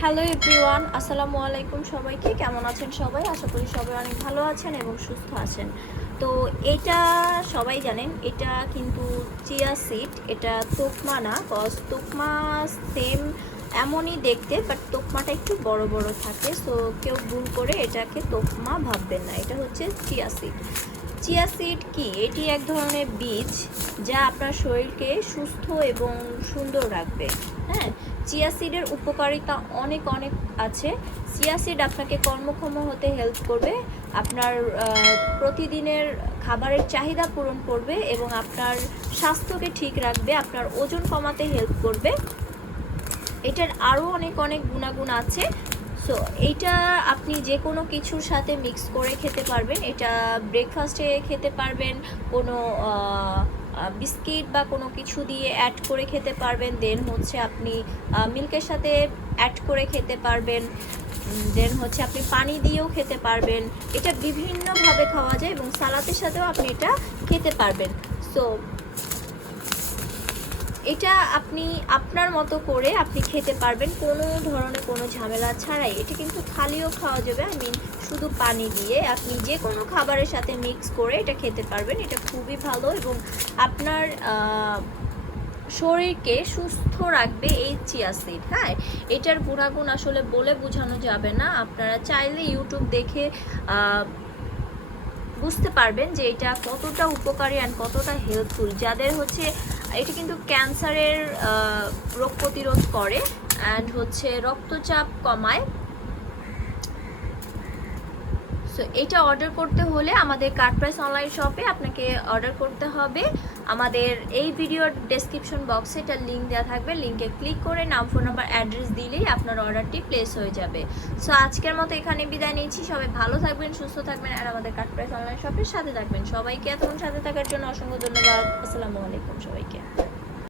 Hello everyone, আসসালামু আলাইকুম। সবাইকে কেমন আছেন সবাই? আশা করি সবাই অনেক ভালো আছেন এবং সুস্থ আছেন। তো এটা সবাই জানেন, এটা কিন্তু চিয়া সিড। এটা তোকমা না, কজ তোকমা সেম এমনই দেখতে, বাট তোকমাটা একটু বড় বড় থাকে। সো কেউ ভুল করে এটাকে তোকমা ভাববেন না, এটা হচ্ছে চিয়া সিড। চিয়া সিড কি? এটি এক ধরনের বীজ যা আপনার শরীরকে সুস্থ এবং সুন্দর রাখবে। হ্যাঁ, চিয়া সিডের উপকারিতা অনেক অনেক আছে। চিয়া সিড আপনাকে কর্মক্ষম হতে হেল্প করবে, আপনার প্রতিদিনের খাবারের চাহিদা পূরণ করবে এবং আপনার স্বাস্থ্যকে ঠিক রাখবে, আপনার ওজন কমাতে হেল্প করবে। এটার আরও অনেক অনেক গুণাগুণ আছে। সো এইটা আপনি যে কোনো কিছুর সাথে মিক্স করে খেতে পারবেন। এটা ব্রেকফাস্টে খেতে পারবেন, কোনো বিস্কিট বা কোনো কিছু দিয়ে অ্যাড করে খেতে পারবেন। দেন হচ্ছে আপনি মিল্কের সাথে অ্যাড করে খেতে পারবেন। দেন হচ্ছে আপনি পানি দিয়েও খেতে পারবেন। এটা বিভিন্নভাবে খাওয়া যায় এবং সালাদের সাথেও আপনি এটা খেতে পারবেন। সো এটা আপনি আপনার মতো করে আপনি খেতে পারবেন, কোনো ধরনের কোনো ঝামেলা ছাড়াই। এটা কিন্তু খালিও খাওয়া যাবে, শুধু পানি দিয়ে আপনি যে কোনো খাবারের সাথে মিক্স করে এটা খেতে পারবেন। এটা খুবই ভালো এবং আপনার শরীরকে সুস্থ রাখবে এই চিয়া সিড। হ্যাঁ, এটার গুণাগুণ আসলে বলে বোঝানো যাবে না। আপনারা চাইলে ইউটিউব দেখে বুঝতে পারবেন যে এটা কতটা উপকারী অ্যান্ড কতটা হেল্পফুল। যাদের হচ্ছে এটা কিন্তু ক্যান্সারের রোগ প্রতিরোধ করে অ্যান্ড হচ্ছে রক্তচাপ কমায়। সো এটা অর্ডার করতে হলে আমাদের কার্টপ্রাইস অনলাইন শপে আপনাকে অর্ডার করতে হবে। আমাদের এই ভিডিওর ডেসক্রিপশন বক্সে এটার লিঙ্ক দেওয়া থাকবে, লিঙ্কে ক্লিক করে নাম, ফোন নাম্বার, অ্যাড্রেস দিলেই আপনার অর্ডারটি প্লেস হয়ে যাবে। সো আজকের মতো এখানে বিদায় নিচ্ছি। সবাই ভালো থাকবেন, সুস্থ থাকবেন আর আমাদের কার্টপ্রাইস অনলাইন শপের সাথে থাকবেন। সবাইকে এতক্ষণ সাথে থাকার জন্য অসংখ্য ধন্যবাদ। আসসালামু আলাইকুম সবাইকে।